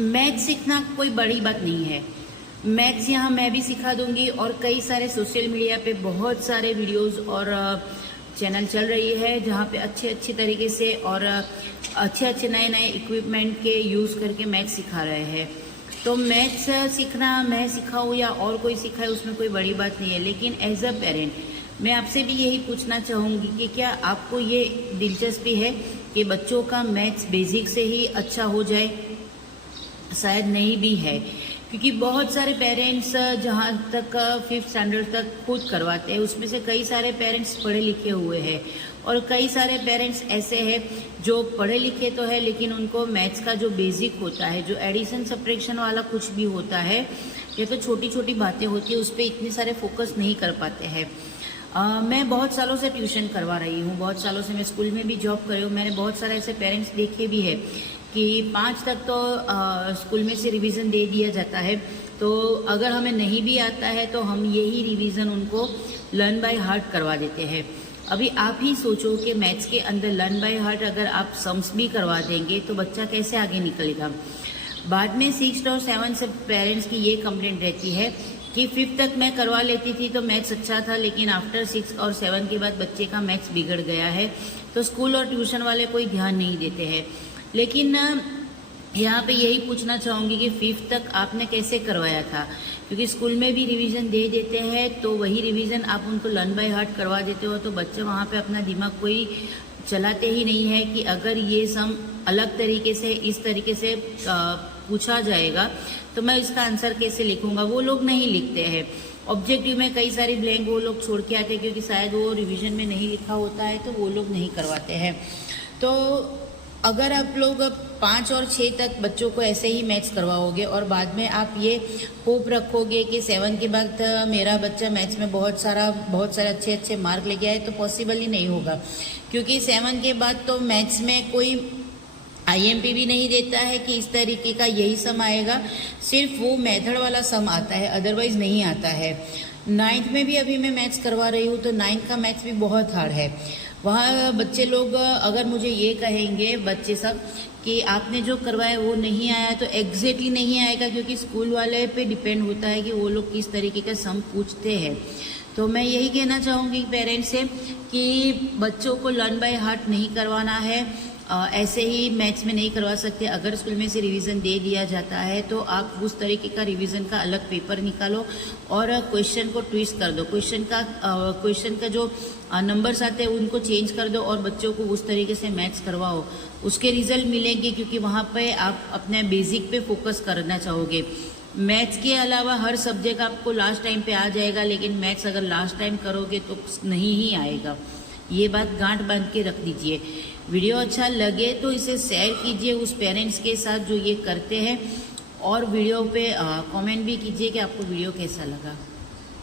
Math सीखना कोई बड़ी बात नहीं है। मैथ्स यहाँ मैं भी सिखा दूंगी और कई सारे सोशल मीडिया पे बहुत सारे वीडियोस और चैनल चल रही है जहाँ पे अच्छे तरीके से और अच्छे नए इक्विपमेंट के यूज़ करके मैथ्स सिखा रहे हैं। तो मैथ्स सीखना मैं सिखाऊँ या और कोई सिखाए उसमें कोई बड़ी बात नहीं है। लेकिन एज अ पेरेंट मैं आपसे भी यही पूछना चाहूँगी कि क्या आपको ये दिलचस्पी है कि बच्चों का मैथ्स बेसिक से ही अच्छा हो जाए? शायद नहीं भी है, क्योंकि बहुत सारे पेरेंट्स जहाँ तक 5th स्टैंडर्ड तक खुद करवाते हैं, उसमें से कई सारे पेरेंट्स पढ़े लिखे हुए हैं और कई सारे पेरेंट्स ऐसे हैं जो पढ़े लिखे तो है लेकिन उनको मैथ्स का जो बेसिक होता है, जो एडिशन सब्ट्रैक्शन वाला कुछ भी होता है या तो छोटी बातें होती है, उस पर इतने सारे फोकस नहीं कर पाते हैं। मैं बहुत सालों से ट्यूशन करवा रही हूँ, बहुत सालों से मैं स्कूल में भी जॉब कर रही हूँ। मैंने बहुत सारे ऐसे पेरेंट्स देखे भी है कि 5 तक तो स्कूल में से रिवीजन दे दिया जाता है, तो अगर हमें नहीं भी आता है तो हम यही रिवीजन उनको लर्न बाय हार्ट करवा देते हैं। अभी आप ही सोचो कि मैथ्स के अंदर लर्न बाय हार्ट अगर आप सम्स भी करवा देंगे तो बच्चा कैसे आगे निकलेगा। बाद में 6th और 7th से पेरेंट्स की ये कंप्लेंट रहती है कि 5th तक मैं करवा लेती थी तो मैथ्स अच्छा था, लेकिन आफ्टर 6th और 7th के बाद बच्चे का मैथ्स बिगड़ गया है, तो स्कूल और ट्यूशन वाले कोई ध्यान नहीं देते हैं। लेकिन यहाँ पे यही पूछना चाहूँगी कि 5th तक आपने कैसे करवाया था, क्योंकि स्कूल में भी रिवीजन दे देते हैं तो वही रिवीजन आप उनको लर्न बाय हार्ट करवा देते हो, तो बच्चे वहाँ पे अपना दिमाग कोई चलाते ही नहीं है कि अगर ये सम अलग तरीके से इस तरीके से पूछा जाएगा तो मैं इसका आंसर कैसे लिखूंगा। वो लोग नहीं लिखते हैं। ऑब्जेक्टिव में कई सारी ब्लैंक वो लोग छोड़ के आते हैं क्योंकि शायद वो रिवीजन में नहीं लिखा होता है, तो वो लोग नहीं करवाते हैं। तो अगर आप लोग 5 और 6 तक बच्चों को ऐसे ही मैथ्स करवाओगे और बाद में आप ये होप रखोगे कि 7 के बाद मेरा बच्चा मैथ्स में बहुत सारे अच्छे मार्क लेके आए, तो पॉसिबल ही नहीं होगा, क्योंकि 7 के बाद तो मैथ्स में कोई IMP भी नहीं देता है कि इस तरीके का यही सम आएगा, सिर्फ वो मेथड वाला सम आता है, अदरवाइज नहीं आता है। 9th में भी अभी मैं मैथ्स करवा रही हूँ तो 9th का मैथ्स भी बहुत हार्ड है। वहाँ बच्चे लोग अगर मुझे ये कहेंगे बच्चे सब कि आपने जो करवाया वो नहीं आया, तो एग्जैक्टली नहीं आएगा, क्योंकि स्कूल वाले पे डिपेंड होता है कि वो लोग किस तरीके का सम पूछते हैं। तो मैं यही कहना चाहूँगी पेरेंट्स से कि बच्चों को लर्न बाय हार्ट नहीं करवाना है, ऐसे ही मैथ्स में नहीं करवा सकते। अगर स्कूल में से रिवीजन दे दिया जाता है तो आप उस तरीके का रिवीजन का अलग पेपर निकालो और क्वेश्चन को ट्विस्ट कर दो, क्वेश्चन का जो नंबर्स आते हैं उनको चेंज कर दो और बच्चों को उस तरीके से मैथ्स करवाओ, उसके रिजल्ट मिलेंगे, क्योंकि वहाँ पे आप अपने बेसिक पे फोकस करना चाहोगे। मैथ्स के अलावा हर सब्जेक्ट आपको लास्ट टाइम पे आ जाएगा, लेकिन मैथ्स अगर लास्ट टाइम करोगे तो नहीं ही आएगा। ये बात गांठ बांध के रख दीजिए। वीडियो अच्छा लगे तो इसे शेयर कीजिए उस पेरेंट्स के साथ जो ये करते हैं, और वीडियो पे कमेंट भी कीजिए कि आपको वीडियो कैसा लगा।